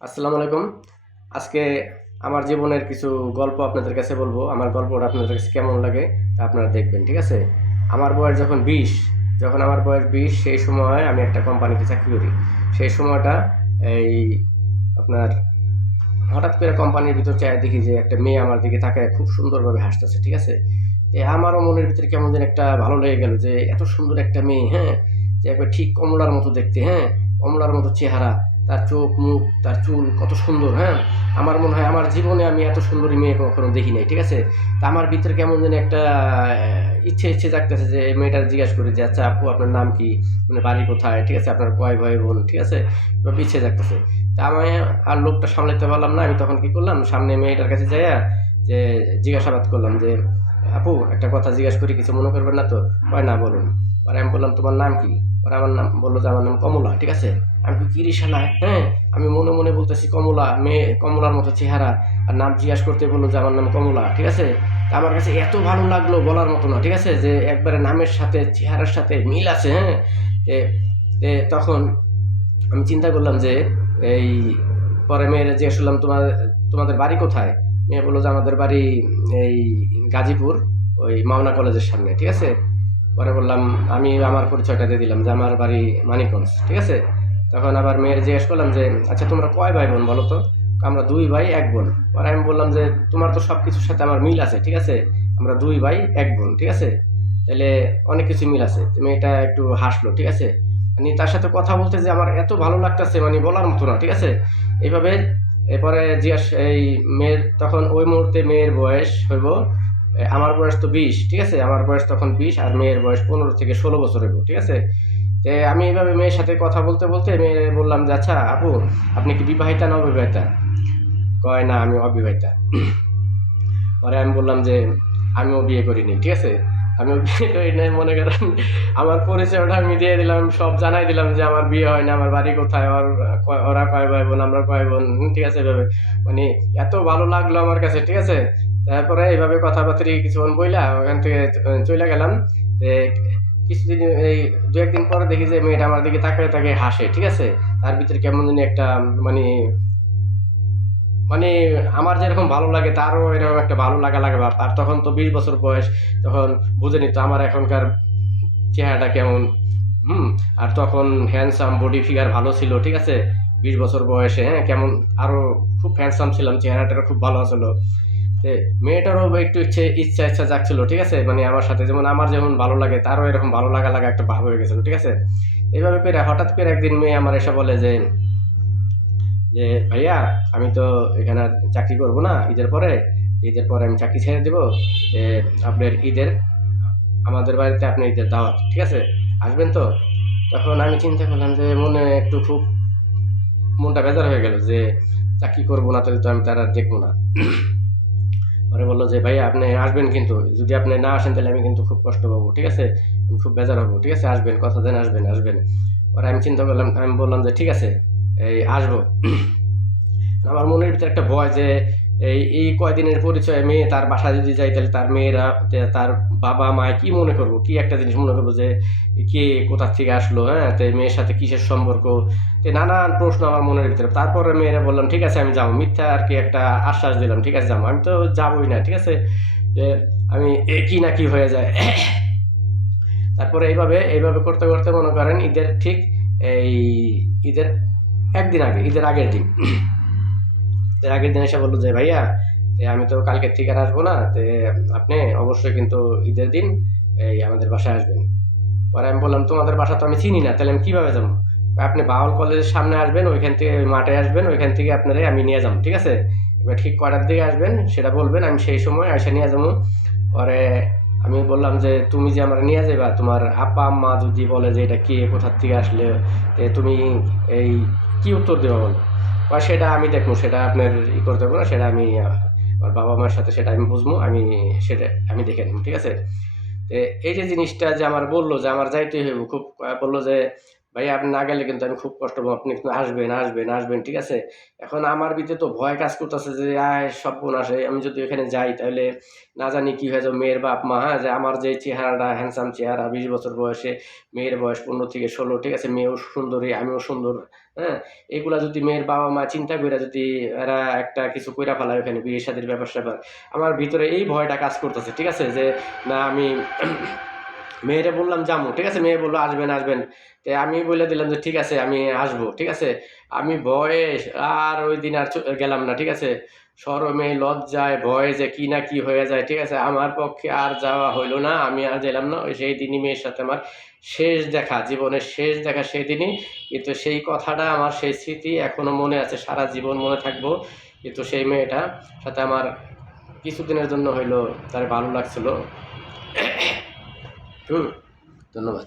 আসসালামু আলাইকুম। আজকে আমার জীবনের কিছু গল্প আপনাদের কাছে বলবো। আমার গল্পটা আপনাদের কাছে কেমন লাগে তা আপনারা দেখবেন, ঠিক আছে? আমার বয়স যখন 20, যখন আমার বয়স 20 সেই সময় আমি একটা কোম্পানিতে চাকরি করি। সেই সময়টা এই আপনার হঠাৎ করে কোম্পানির ভিতর চাইয়া দেখি যে একটা মেয়ে আমার দিকে তাকায় খুব সুন্দরভাবে হাসতেছে, ঠিক আছে? আমারও মনের ভিতরে কেমন যেন একটা ভালো লেগে গেল যে এত সুন্দর একটা মেয়ে, হ্যাঁ? যে একবার ঠিক কমলার মতো দেখতে, হ্যাঁ? কমলার মতো চেহারা, তার চোখ মুখ তার চুল কত সুন্দর, হ্যাঁ? আমার মনে হয় আমার জীবনে আমি এত সুন্দরী মেয়ে কখনো দেখি নাই, ঠিক আছে? তা আমার ভিতরে কেমন যেন একটা ইচ্ছে জাগতেছে যে এই মেয়েটার জিজ্ঞাসা করি যে আচ্ছা আপু আপনার নাম কি, মানে বাড়ি কোথায়, ঠিক আছে, আপনার কয় ভাই বোন, ঠিক আছে? এবার ইচ্ছে জাগতেছে। তা আমি আর লোকটা সামলাতে পারলাম না, আমি তখন কি করলাম, সামনে মেয়েটার কাছে যাইয়া যে জিজ্ঞাসাবাদ করলাম যে আপু একটা কথা জিজ্ঞাসা করি, কিছু মনে করবেন না তো? কয় না, বলুন। পরে আমি বললাম তোমার নাম কি? পরে আমার নাম বললো যে আমার নাম কমলা, ঠিক আছে? আমি কি রে শালা, হ্যাঁ? আমি মনে মনে বলতেছি কমলা, মেয়ে কমলার মতো চেহারা, আর নাম জিজ্ঞাসা করতে বললো যে আমার নাম কমলা, ঠিক আছে? তা আমার কাছে এত ভালো লাগলো বলার মতো না, ঠিক আছে, যে একবারে নামের সাথে চেহারার সাথে মিল আছে, হ্যাঁ? এ তখন আমি চিন্তা করলাম যে এই পরে মেয়েরা জিজ্ঞেস করলাম তোমাদের বাড়ি কোথায়? মেয়ে বললো যে আমাদের বাড়ি এই গাজীপুর, ওই মাওনা কলেজের সামনে, ঠিক আছে? পরে বললাম, আমি আমার পরিচয়টা দিয়ে দিলাম যে আমার বাড়ি মানিকগঞ্জ, ঠিক আছে? তখন আবার মেয়ের জিজ্ঞেস করলাম যে আচ্ছা তোমরা কয় ভাই বোন বলো তো? আমরা 2 ভাই 1 বোন। পরে আমি বললাম যে তোমার তো সব কিছুর সাথে আমার মিল আছে, ঠিক আছে? আমরা 2 ভাই 1 বোন, ঠিক আছে? তাহলে অনেক কিছু মিল আছে। তো মেয়েটা একটু হাসলো, ঠিক আছে? মানে তার সাথে কথা বলতে যে আমার এত ভালো লাগতেছে, মানে বলার মতো না, ঠিক আছে? এইভাবে এরপরে এই মেয়ের তখন ওই মুহূর্তে মেয়ের বয়স হইব, আমার বয়স তো 20, ঠিক আছে? আমার বয়স তখন 20 আর মেয়ের বয়স 15 থেকে 16 বছর হইব, ঠিক আছে? আমি এইভাবে মেয়ের সাথে কথা বলতে বলতে মেয়ে বললাম যে আচ্ছা আপু আপনি কি বিবাহিতা না অবিবাহিতা? কয় না আমি অবিবাহিতা। পরে আমি বললাম যে আমিও বিয়ে করিনি, ঠিক আছে? আমিও বিয়ে করি নাই, মনে করেন আমার পরিচয়টা আমি দিয়ে দিলাম, সব জানাই দিলাম যে আমার বিয়ে হয় না, আমার বাড়ি কোথায়, ওরা কয় ভাই বোন, আমরা কয় বোন, ঠিক আছে? এভাবে মানে এত ভালো লাগলো আমার কাছে, ঠিক আছে? তারপরে এইভাবে কথাবার্তা কিছুক্ষণ বইলা ওখান থেকে চলে গেলাম। যে কিছুদিন এই 2-1 দিন পরে দেখি যে মেয়েটা আমার দিকে তাকিয়ে তাকিয়ে হাসে, ঠিক আছে? তার ভিতরে কেমন জানি একটা মানে মানে আমার যেরকম ভালো লাগে তারও এরকম একটা ভালো লাগা ভাব। আর তখন তো 20 বছর বয়স, তখন বুঝেনি তো আমার এখনকার চেহারাটা কেমন। হুম। আর তখন হ্যান্ডসাম, বডি ফিগার ভালো ছিল, ঠিক আছে? 20 বছর বয়সে, হ্যাঁ, কেমন আরো খুব হ্যান্ডসাম ছিলাম, চেহারাটা খুব ভালো ছিল। তে মেয়েটারও একটু ইচ্ছা জাগছিল, ঠিক আছে? মানে আমার সাথে যেমন আমার যেমন ভালো লাগে তারও এরকম ভালো লাগা একটা ভাব হয়ে গেছিল, ঠিক আছে? এইভাবে করে হঠাৎ করে একদিন মেয়ে আমার এসে বলে যে ভাইয়া আমি তো এখানে আর চাকরি করব না ঈদের পরে আমি চাকরি ছেড়ে দেবো। এ, আপনার ঈদের আমাদের বাড়িতে আপনি ঈদের দাওয়াত, ঠিক আছে? আসবেন তো? তখন আমি চিন্তা করলাম যে মনে একটু খুব মনটা বেজার হয়ে গেল যে চাকরি করবো না, তাহলে তো আমি তার আর দেখবো না। পরে বললো যে ভাইয়া আপনি আসবেন, কিন্তু যদি আপনি না আসেন তাহলে আমি কিন্তু খুব কষ্ট পাবো, ঠিক আছে? আমি খুব বেজার হবো, ঠিক আছে? আসবেন, কথা দেন, আসবেন। পরে আমি চিন্তা করলাম, আমি বললাম যে ঠিক আছে, এই আসবো। আমার মনের ভিতরে একটা ভয় যে এই কয়দিনের পরিচয়ে মেয়ে তার বাসায় যদি যাই তাহলে তার মেয়েরা, তার বাবা মায় কি মনে করবো, কি একটা জিনিস মনে করবো যে কে কোথা থেকে আসলো, হ্যাঁ, তো মেয়ের সাথে কিসের সম্পর্ক, তো নানান প্রশ্ন আমার মনের ভিতরে। তারপরে মেয়েরা বললাম ঠিক আছে আমি যাবো, মিথ্যা আর কি একটা আশ্বাস দিলাম, ঠিক আছে যাবো, আমি তো যাবোই না, ঠিক আছে? যে আমি কি না কি হয়ে যায়। তারপরে এইভাবে করতে করতে মনে করেন এই ঈদের একদিন আগে, ঈদের আগের দিন, এর আগের দিন এসে বললো যে ভাইয়া আমি তো কালকের থেকে আর আসবো না, আপনি অবশ্যই কিন্তু ঈদের দিন এই আমাদের বাসায় আসবেন। পরে আমি বললাম তোমাদের বাসা তো আমি চিনি না, তাহলে আমি কিভাবে যাবো? আপনি বাউল কলেজের সামনে আসবেন, ওইখান থেকে ওই মাঠে আসবেন, ওইখান থেকে আপনারে আমি নিয়ে যাবো, ঠিক আছে? এবার ঠিক কটার দিকে আসবেন সেটা বলবেন, আমি সেই সময় এসে নিয়ে যাবো। পরে আমি বললাম যে তুমি যে আমার নিয়ে যাবা, তোমার আব্বা আম্মা যদি বলে যে এটা কে, কোথার থেকে আসলে, তুমি এই কি উত্তর দেবো বলো? বা সেটা আমি দেখবো, সেটা আপনার করতে হবে না, সেটা আমি আমার বাবা মার সাথে সেটা আমি বুঝবো, সেটা আমি দেখে নেবো, ঠিক আছে? এই যে জিনিসটা যে আমার বললো যে আমার যাইতেই হইব, খুব বললো যে ভাই আপনি না গেলে কিন্তু আমি খুব কষ্ট পাবো, আপনি কিন্তু আসবেন, ঠিক আছে? এখন আমার ভিতরে তো ভয় কাজ করতেছে যে আয় সর্বনাশ, আমি যদি এখানে যাই তাহলে না জানি কি হয়ে যাবে, মেয়ের বাপ মা, হ্যাঁ, যে আমার যে চেহারাটা হ্যান্ডসাম চেহারা, 20 বছর বয়সে, মেয়ের বয়স 15 থেকে 16, ঠিক আছে? মেয়েও সুন্দরী, আমিও সুন্দর, হ্যাঁ, এগুলা যদি মেয়ের বাবা মা চিন্তা করে যদি এরা একটা কিছু কইরা ফেলায় ওখানে বিয়ে শাদীর ব্যাপার স্যাপার, আমার ভিতরে এই ভয়টা কাজ করতেছে, ঠিক আছে? যে না আমি মেয়েরে বললাম যামু, ঠিক আছে? মেয়ে বললো আসবেন আসবেন, তো আমি বলে দিলাম যে ঠিক আছে আমি আসবো, ঠিক আছে? আমি ভয়ে আর ওই দিন আর গেলাম না, ঠিক আছে? শরমে লজ্জায় ভয়ে যে কি না কি হয়ে যায়, ঠিক আছে? আমার পক্ষে আর যাওয়া হইলো না, আমি আর গেলাম না। ওই সেই দিনই মেয়ের সাথে আমার শেষ দেখা, জীবনের শেষ দেখা সেই দিনই। কিন্তু সেই কথাটা আমার, সেই স্মৃতি এখনো মনে আছে, সারা জীবন মনে থাকবো। কিন্তু সেই মেয়েটা সাথে আমার কিছুদিনের জন্য হইলো তার ভালো লাগছিল। হুম, ধন্যবাদ।